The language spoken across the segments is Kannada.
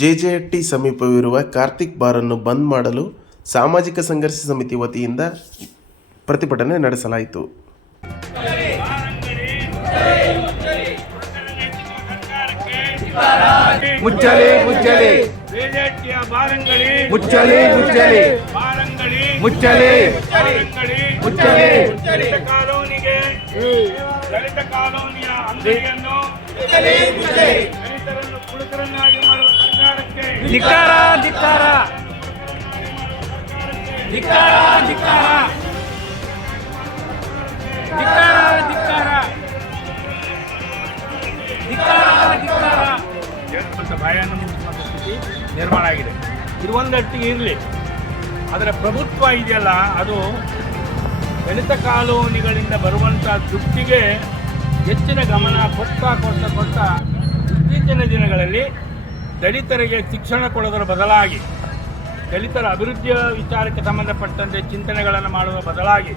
ಜೆಜೆಹಟ್ಟಿ ಸಮೀಪವಿರುವ ಕಾರ್ತಿಕ್ ಬಾರನ್ನು ಬಂದ್ ಮಾಡಲು ಸಾಮಾಜಿಕ ಸಂಘರ್ಷ ಸಮಿತಿ ವತಿಯಿಂದ ಪ್ರತಿಭಟನೆ ನಡೆಸಲಾಯಿತು. ಮುಚ್ಚಲಿ ಮುಚ್ಚಲಿ. ಬೇಜೆಟ್ಟಿಯ ಬಾರಂಗಳಿ ಮುಚ್ಚಲಿ. ಮುಚ್ಚಲಿ. ಬಾರಂಗಳಿ ಮುಚ್ಚಲಿ ಬಾರಂಗಳಿ ಮುಚ್ಚಲಿ. ದಲಿತ ಕಾಲೋನಿಗೆ ದಲಿತ ಕಾಲೋನಿಯ ಅಂಗಡಿಯನ್ನು ದಲಿತರನ್ನು ಕುಳಿತರನ್ನಾಗಿ ಧಿಕ್ಕಾರ ಧಿಕ್ಕಾರ. ಧಿಕ್ಕಾರ ಧಿಕ್ಕಾರ. ಧಿಕ್ಕಾರ ಧಿಕ್ಕಾರ. ಧಿಕ್ಕಾರ ಧಿಕ್ಕಾರ. ಸ್ಥಿತಿ ನಿರ್ಮಾಣ ಆಗಿದೆ. ಇದು ಒಂದಟ್ಟಿಗೆ ಇರಲಿ. ಅದರ ಪ್ರಭುತ್ವ ಇದೆಯಲ್ಲ, ಅದು ದಲಿತ ಕಾಲೋನಿಗಳಿಂದ ಬರುವಂಥ ದುಡ್ಡಿಗೆ ಹೆಚ್ಚಿನ ಗಮನ ಕೊಡ್ತಾ ಕೊಡ್ತಾ ಕೊಡ್ತಾ ಇತ್ತೀಚಿನ ದಿನಗಳಲ್ಲಿ ದಲಿತರಿಗೆ ಶಿಕ್ಷಣ ಕೊಡೋದರ ಬದಲಾಗಿ, ದಲಿತರ ಅಭಿವೃದ್ಧಿಯ ವಿಚಾರಕ್ಕೆ ಸಂಬಂಧಪಟ್ಟಂತೆ ಚಿಂತನೆಗಳನ್ನು ಮಾಡುವ ಬದಲಾಗಿ,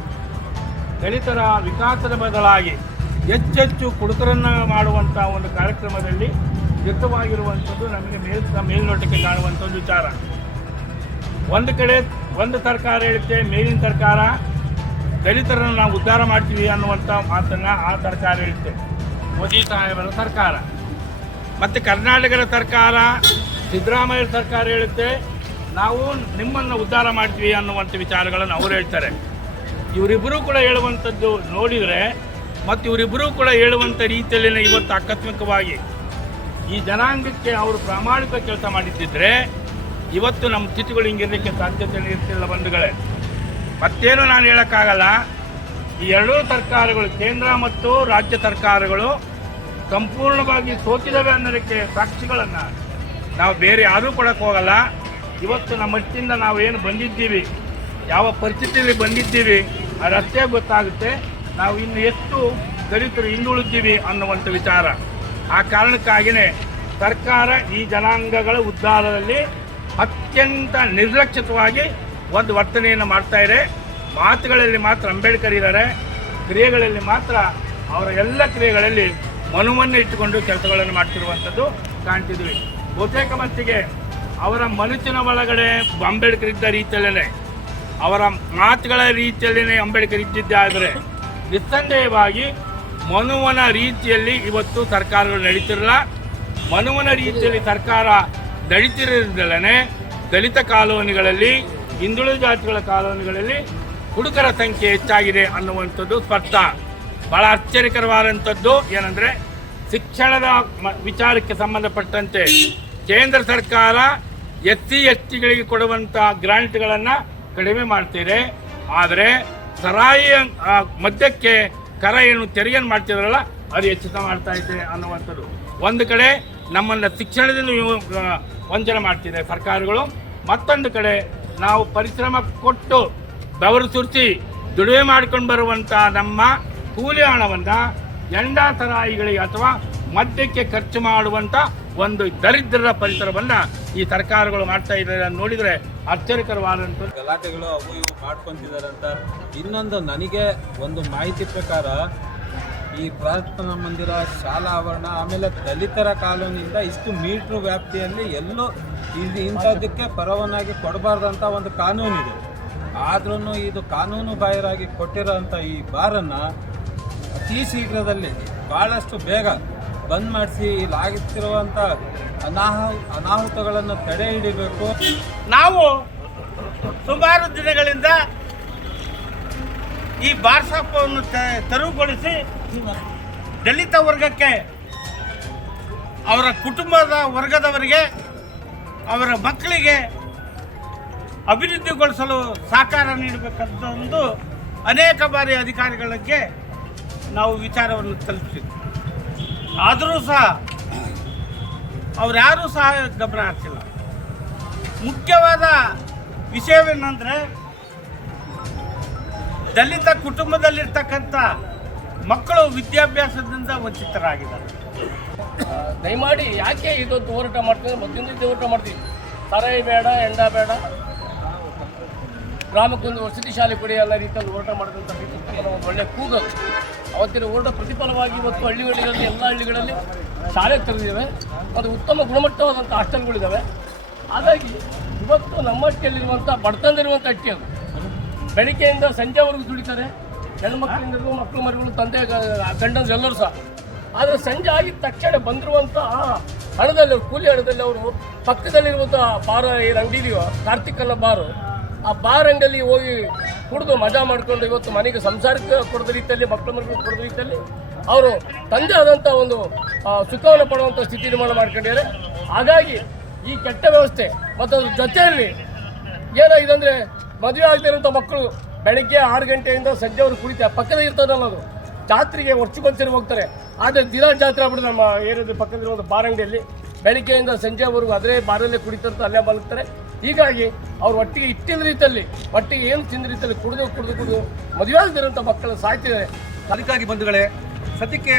ದಲಿತರ ವಿಕಾಸದ ಬದಲಾಗಿ ಹೆಚ್ಚೆಚ್ಚು ಕುಡುಕರನ್ನು ಮಾಡುವಂಥ ಒಂದು ಕಾರ್ಯಕ್ರಮದಲ್ಲಿ ವ್ಯಕ್ತವಾಗಿರುವಂಥದ್ದು ನಮಗೆ ಮೇಲ್, ಮೇಲ್ನೋಟಕ್ಕೆ ಕಾಣುವಂಥ ಒಂದು ವಿಚಾರ. ಒಂದು ಕಡೆ ಒಂದು ಸರ್ಕಾರ ಹೇಳುತ್ತೆ, ಮೇಲಿನ ಸರ್ಕಾರ ದಲಿತರನ್ನು ನಾವು ಉದ್ಧಾರ ಮಾಡ್ತೀವಿ ಅನ್ನುವಂಥ ಮಾತನ್ನು ಆ ಸರ್ಕಾರ ಹೇಳುತ್ತೆ. ಮೋದಿ ಸಾಹೇಬರ ಸರ್ಕಾರ. ಮತ್ತು ಕರ್ನಾಟಕದ ಸರ್ಕಾರ ಸಿದ್ದರಾಮಯ್ಯ ಸರ್ಕಾರ ಹೇಳುತ್ತೆ, ನಾವು ನಿಮ್ಮನ್ನು ಉದ್ಧಾರ ಮಾಡ್ತೀವಿ ಅನ್ನುವಂಥ ವಿಚಾರಗಳನ್ನು ಅವರು ಹೇಳ್ತಾರೆ. ಇವರಿಬ್ಬರೂ ಕೂಡ ಹೇಳುವಂಥದ್ದು ನೋಡಿದರೆ, ಮತ್ತು ಇವರಿಬ್ಬರೂ ಕೂಡ ಹೇಳುವಂಥ ರೀತಿಯಲ್ಲಿ ಇವತ್ತು ಆಕಸ್ಮಿಕವಾಗಿ ಈ ಜನಾಂಗಕ್ಕೆ ಅವರು ಪ್ರಾಮಾಣಿಕ ಕೆಲಸ ಮಾಡಿದ್ದಿದ್ರೆ ಇವತ್ತು ನಮ್ಮ ಸ್ಥಿತಿಗಳು ಹಿಂಗಿರಲಿಕ್ಕೆ ಸಾಧ್ಯತೆ ಇರ್ತಿಲ್ಲ ಬಂಧುಗಳೇ. ಮತ್ತೇನು ನಾನು ಹೇಳೋಕ್ಕಾಗಲ್ಲ, ಈ ಎರಡೂ ಸರ್ಕಾರಗಳು, ಕೇಂದ್ರ ಮತ್ತು ರಾಜ್ಯ ಸರ್ಕಾರಗಳು ಸಂಪೂರ್ಣವಾಗಿ ಸೋತಿದ್ದಾವೆ ಅನ್ನೋದಕ್ಕೆ ಸಾಕ್ಷಿಗಳನ್ನು ನಾವು ಬೇರೆ ಯಾರೂ ಕೊಡಕ್ಕೆ ಹೋಗಲ್ಲ. ಇವತ್ತು ನಮ್ಮ ಮಟ್ಟಿಂದ ನಾವು ಏನು ಬಂದಿದ್ದೀವಿ, ಯಾವ ಪರಿಸ್ಥಿತಿಯಲ್ಲಿ ಬಂದಿದ್ದೀವಿ ಅದಷ್ಟೇ ಗೊತ್ತಾಗುತ್ತೆ. ನಾವು ಇನ್ನು ಎಷ್ಟು ದಲಿತರು ಹಿಂದುಳಿದ್ದೀವಿ ಅನ್ನುವಂಥ ವಿಚಾರ. ಆ ಕಾರಣಕ್ಕಾಗಿಯೇ ಸರ್ಕಾರ ಈ ಜನಾಂಗಗಳ ಉದ್ಧಾರದಲ್ಲಿ ಅತ್ಯಂತ ನಿರ್ಲಕ್ಷಿತವಾಗಿ ಒಂದು ವರ್ತನೆಯನ್ನು ಮಾಡ್ತಾ ಇದೆ. ಮಾತುಗಳಲ್ಲಿ ಮಾತ್ರ ಅಂಬೇಡ್ಕರ್ ಇದ್ದಾರೆ. ಕ್ರಿಯೆಗಳಲ್ಲಿ ಮಾತ್ರ ಅವರ ಎಲ್ಲ ಕ್ರಿಯೆಗಳಲ್ಲಿ ಮನುವನ್ನು ಇಟ್ಟುಕೊಂಡು ಕೆಲಸಗಳನ್ನು ಮಾಡ್ತಿರುವಂಥದ್ದು ಕಾಣ್ತಿದ್ವಿ. ಬಹುತೇಕ ಮಟ್ಟಿಗೆ ಅವರ ಮನಸ್ಸಿನ ಒಳಗಡೆ ಅಂಬೇಡ್ಕರ್ ಇದ್ದ ರೀತಿಯಲ್ಲೇ ಅವರ ಮಾತುಗಳ ರೀತಿಯಲ್ಲೇ ಅಂಬೇಡ್ಕರ್ ಇದ್ದಿದ್ದಾದರೆ ನಿಸ್ಸಂದೇಹವಾಗಿ ಮನುವನ ರೀತಿಯಲ್ಲಿ ಇವತ್ತು ಸರ್ಕಾರಗಳು ನಡೀತಿರಲ್ಲ. ಮನುವನ ರೀತಿಯಲ್ಲಿ ಸರ್ಕಾರ ನಡೀತಿರೋದ್ರಿಂದಲೇ ದಲಿತ ಕಾಲೋನಿಗಳಲ್ಲಿ, ಹಿಂದುಳಿದ ಜಾತಿಗಳ ಕಾಲೋನಿಗಳಲ್ಲಿ ಹುಡುಗರ ಸಂಖ್ಯೆ ಹೆಚ್ಚಾಗಿದೆ ಅನ್ನುವಂಥದ್ದು ಸ್ಪಷ್ಟ. ಬಹಳ ಆಶ್ಚರ್ಯಕರವಾದಂಥದ್ದು ಏನಂದರೆ ಶಿಕ್ಷಣದ ವಿಚಾರಕ್ಕೆ ಸಂಬಂಧಪಟ್ಟಂತೆ ಕೇಂದ್ರ ಸರ್ಕಾರ ಎಸ್ ಸಿ ಎಸ್ ಟಿಗಳಿಗೆ ಕೊಡುವಂಥ ಗ್ರಾಂಟ್ಗಳನ್ನು ಕಡಿಮೆ ಮಾಡ್ತೀರಿ ಆದರೆ ಸರಾಯಿ ಮಧ್ಯಕ್ಕೆ ಮದ್ಯಕ್ಕೆ ಕರ ಏನು ತೆರಿಗೆಯನ್ನು ಮಾಡ್ತಿದ್ರಲ್ಲ, ಅದು ಹೆಚ್ಚಿತ ಮಾಡ್ತಾ ಇದೆ ಅನ್ನುವಂಥದ್ದು. ಒಂದು ಕಡೆ ನಮ್ಮನ್ನು ಶಿಕ್ಷಣದಿಂದ ವಂಚನೆ ಮಾಡ್ತಿದೆ ಸರ್ಕಾರಗಳು. ಮತ್ತೊಂದು ಕಡೆ ನಾವು ಪರಿಶ್ರಮ ಕೊಟ್ಟು ಬೆವರು ಸುರಿಸಿ ದುಡಿಮೆ ಮಾಡ್ಕೊಂಡು ಬರುವಂಥ ನಮ್ಮ ಕೂಲಿ ಹಣವನ್ನು ಎಂಡ ತರಾಯಿಗಳಿಗೆ ಅಥವಾ ಮದ್ಯಕ್ಕೆ ಖರ್ಚು ಮಾಡುವಂಥ ಒಂದು ದರಿದ್ರರ ಪರಿಸರವನ್ನು ಈ ಸರ್ಕಾರಗಳು ಮಾಡ್ತಾ ಇದ್ದಾರೆ ನೋಡಿದರೆ ಆಶ್ಚರ್ಯಕರವಾದಂಥದ್ದು ಗಲಾಟೆಗಳು ಅವು ಇವು ಮಾಡ್ಕೊಂತಿದ್ದಾರೆ ಅಂತ ಇನ್ನೊಂದು ನನಗೆ ಒಂದು ಮಾಹಿತಿ ಪ್ರಕಾರ ಈ ಪ್ರಾರ್ಥನಾ ಮಂದಿರ, ಶಾಲಾ ಆವರಣ, ಆಮೇಲೆ ದಲಿತರ ಕಾಲೋನಿಯಿಂದ ಇಷ್ಟು ಮೀಟ್ರ್ ವ್ಯಾಪ್ತಿಯಲ್ಲಿ ಎಲ್ಲೂ ಇಲ್ಲಿ ಇಂಥದ್ದಕ್ಕೆ ಪರವಾನಗಿ ಕೊಡಬಾರ್ದಂತ ಒಂದು ಕಾನೂನಿದೆ. ಆದ್ರೂ ಇದು ಕಾನೂನು ಬಾಹಿರಾಗಿ ಕೊಟ್ಟಿರೋಂಥ ಈ ಬಾರನ್ನು ಅತಿ ಶೀಘ್ರದಲ್ಲಿ ಭಾಳಷ್ಟು ಬೇಗ ಬಂದ್ ಮಾಡಿಸಿ ಇಲ್ಲಾಗುತ್ತಿರುವಂಥ ಅನಾಹ ಅನಾಹುತಗಳನ್ನು ತಡೆ ಹಿಡಿಬೇಕು. ನಾವು ಸುಮಾರು ದಿನಗಳಿಂದ ಈ ಬಾರ್ಸಾಪವನ್ನು ತೆರವುಗೊಳಿಸಿ ದಲಿತ ವರ್ಗಕ್ಕೆ, ಅವರ ಕುಟುಂಬದ ವರ್ಗದವರಿಗೆ, ಅವರ ಮಕ್ಕಳಿಗೆ ಅಭಿವೃದ್ಧಿಗೊಳಿಸಲು ಸಹಕಾರ ನೀಡಬೇಕಂತ ಒಂದು ಅನೇಕ ಬಾರಿ ಅಧಿಕಾರಿಗಳಿಗೆ ನಾವು ವಿಚಾರವನ್ನು ತಲುಪಿಸಿದ್ವಿ. ಆದರೂ ಸಹ ಅವ್ರ್ಯಾರೂ ಸಹ ಗಮನ ಹರಿಸಿಲ್ಲ. ಮುಖ್ಯವಾದ ವಿಷಯವೇನೆಂದರೆ ದಲಿತ ಕುಟುಂಬದಲ್ಲಿರ್ತಕ್ಕಂಥ ಮಕ್ಕಳು ವಿದ್ಯಾಭ್ಯಾಸದಿಂದ ವಂಚಿತರಾಗಿದ್ದಾರೆ. ದಯಮಾಡಿ ಯಾಕೆ ಇದೊಂದು ಹೋರಾಟ ಮಾಡ್ತೀವಿ ಮತ್ತೊಂದು ಹೋರಾಟ ಮಾಡ್ತೀವಿ. ತರೈ ಬೇಡ ಎಂಡ ಬೇಡ. ಗ್ರಾಮಕ್ಕೊಂದು ವಸತಿ ಶಾಲೆ ಕೊಡಿ ಎಲ್ಲ ರೀತಿಯಲ್ಲಿ ಹೋರಾಟ ಮಾಡಿದಂಥ ಒಳ್ಳೆ ಕೂಗು ಅವತ್ತಿನ ಹೋರಾಟ ಪ್ರತಿಫಲವಾಗಿ ಇವತ್ತು ಹಳ್ಳಿಗಳಲ್ಲಿ ಎಲ್ಲ ಹಳ್ಳಿಗಳಲ್ಲಿ ಶಾಲೆ ತೆರೆದಿವೆ. ಅದು ಉತ್ತಮ ಗುಣಮಟ್ಟವಾದಂಥ ಹಾಸ್ಟೆಲ್ಗಳಿದ್ದಾವೆ ಹಾಗಾಗಿ ಇವತ್ತು ನಮ್ಮಟ್ಟಿಯಲ್ಲಿರುವಂಥ ಬಡತನದಲ್ಲಿರುವಂಥ ಅಟ್ಟಿ ಅದು. ಬೆಳಿಗ್ಗೆಯಿಂದ ಸಂಜೆವರೆಗೂ ದುಡಿತಾರೆ. ಹೆಣ್ಮಕ್ಳಿಂದ ಮಕ್ಕಳು ಮರಿಗಳು, ತಂದೆ ಗಂಡನ ಎಲ್ಲರೂ ಸಹ. ಆದರೆ ಸಂಜೆ ಆಗಿದ ತಕ್ಷಣ ಬಂದಿರುವಂಥ ಹಣದಲ್ಲಿ, ಕೂಲಿ ಹಣದಲ್ಲಿ ಅವರು ಪಕ್ಕದಲ್ಲಿರುವಂಥ ಬಾರ, ಏನು ಅಂಗಡಿ ಇದೆಯೋ ಕಾರ್ತಿಕ್ ಅನ್ನೋ ಬಾರು, ಆ ಬಾರ್ ಅಂಗಡಿಯಲ್ಲಿ ಹೋಗಿ ಕುಡಿದು ಮಜಾ ಮಾಡಿಕೊಂಡು ಇವತ್ತು ಮನೆಗೆ ಸಂಸಾರಕ್ಕೆ ಕೊಡದ ರೀತಿಯಲ್ಲಿ ಮಕ್ಕಳ ಮಕ್ಕಳು ಕೊಡದ ರೀತಿಯಲ್ಲಿ ಅವರು ತಂದೆ ಆದಂಥ ಒಂದು ಸುಖವನ್ನು ಪಡುವಂಥ ಸ್ಥಿತಿ ನಿರ್ಮಾಣ ಮಾಡ್ಕೊಂಡಿದ್ದಾರೆ. ಹಾಗಾಗಿ ಈ ಕೆಟ್ಟ ವ್ಯವಸ್ಥೆ ಮತ್ತು ಅದ್ರ ಜೊತೆಯಲ್ಲಿ ಏನಾಗಿದೆ ಅಂದರೆ ಮದುವೆ ಆಗದೆ ಇರೋಂಥ ಮಕ್ಕಳು ಬೆಳಗ್ಗೆ ಆರು ಗಂಟೆಯಿಂದ ಸಂಜೆವರೆಗೆ ಕುಡಿತಾರೆ ಪಕ್ಕದಲ್ಲಿ ಇರ್ತದಲ್ಲ ಅದು. ಜಾತ್ರೆಗೆ ವರ್ಷಕ್ಕೊಂದ್ಸರಿ ಹೋಗ್ತಾರೆ. ಆದರೆ ದಿನ ಜಾತ್ರೆ ಆಗ್ಬಿಡುತ್ತೆ ನಮ್ಮ ಏರಿಯಾದ ಪಕ್ಕದಲ್ಲಿರೋ ಒಂದು ಬಾರ್ ಅಂಗಡಿಯಲ್ಲಿ. ಬೆಳಿಗ್ಗೆಯಿಂದ ಸಂಜೆವರೆಗೂ ಅದೇ ಬಾರಲ್ಲೇ ಕುಡಿತಾರೆ ಅಲ್ಲೇ ಮಲಗ್ತಾರೆ. ಹೀಗಾಗಿ ಅವ್ರ ಒಟ್ಟಿಗೆ ಇಟ್ಟಿನ ರೀತಿಯಲ್ಲಿ, ಒಟ್ಟಿಗೆ ಏನು ತಿಂದ ರೀತಿಯಲ್ಲಿ ಕುಡಿದು ಕುಡಿದು ಕುಡಿದು ಮದುವೆ ಆಗದಿರೋಂಥ ಮಕ್ಕಳು ಸಾಯ್ತಿದ್ದಾರೆ. ಅದಕ್ಕಾಗಿ ಬಂಧುಗಳೇ, ಸದ್ಯಕ್ಕೆ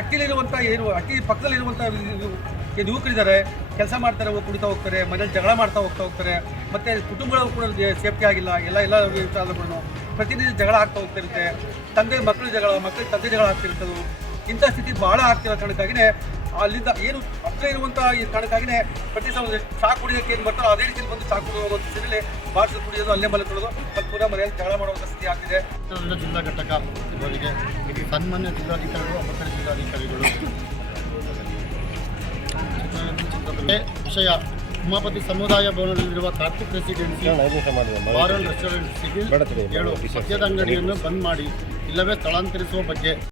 ಅಟ್ಟಿಲಿರುವಂಥ ಏನು ಅಟ್ಟಿ ಪಕ್ಕದಲ್ಲಿರುವಂಥ ಯುವಕರಿದ್ದಾರೆ. ಕೆಲಸ ಮಾಡ್ತಾರೆ ಕುಡಿತಾ ಹೋಗ್ತಾರೆ, ಮನೇಲಿ ಜಗಳ ಮಾಡ್ತಾ ಹೋಗ್ತಾ ಹೋಗ್ತಾರೆ. ಮತ್ತು ಕುಟುಂಬಗಳು ಕೂಡ ಸೇಫ್ಟಿ ಆಗಿಲ್ಲ, ಎಲ್ಲ ಎಲ್ಲ ವಿಚಾರಗಳು ಪ್ರತಿನಿತ್ಯ ಜಗಳ ಆಗ್ತಾ ಹೋಗ್ತಿರುತ್ತೆ. ತಂದೆ ಮಕ್ಕಳು ಜಗಳ ಮಕ್ಕಳಿಗೆ ತಂದೆ ಜಗಳ ಆಗ್ತಿರ್ತದೆ ಇಂಥ ಸ್ಥಿತಿ ಭಾಳ ಆಗ್ತಿರೋ ಕಾರಣಕ್ಕಾಗಿಯೇ ಅಲ್ಲಿಂದ ಏನು ಹತ್ರ ಇರುವಂತಹ ಈ ಕಾರಣಕ್ಕಾಗಿಯೇ ಪ್ರತಿ ಸಲ ಚಾ ಕುಡಿಯೋಕ್ಕೆ ಏನು ಬರ್ತಾರೋ ಅದೇ ರೀತಿ ಬಂದು ಚಾ ಕುಡಿದು ಹೋಗೋ ಸ್ಥಿತಿಯಲ್ಲಿ ಭಾಷೆ ಕುಡಿಯೋದು ಅಲ್ಲೇ ಮಲ್ಕೊಳ್ಳೋದು ಮತ್ತು ಪುನಃ ಮನೆಯಲ್ಲಿ ಜಗಳ ಮಾಡುವಂಥ ಸ್ಥಿತಿ ಆಗ್ತಿದೆ. ಚಿತ್ರದುರ್ಗ ಜಿಲ್ಲಾ ಘಟಕ ಇವರಿಗೆ ಸನ್ಮಾನ್ಯ ಜಿಲ್ಲಾಧಿಕಾರಿಗಳು ಅಪರ ಜಿಲ್ಲಾಧಿಕಾರಿಗಳು. ವಿಷಯ ಉಮಾಪತಿ ಸಮುದಾಯ ಭವನದಲ್ಲಿರುವ Karthik residency bar and restaurant city ಏಳು ಸದ್ಯದ ಅಂಗಡಿಯನ್ನು ಬಂದ್ ಮಾಡಿ ಇಲ್ಲವೇ ಸ್ಥಳಾಂತರಿಸುವ ಬಗ್ಗೆ.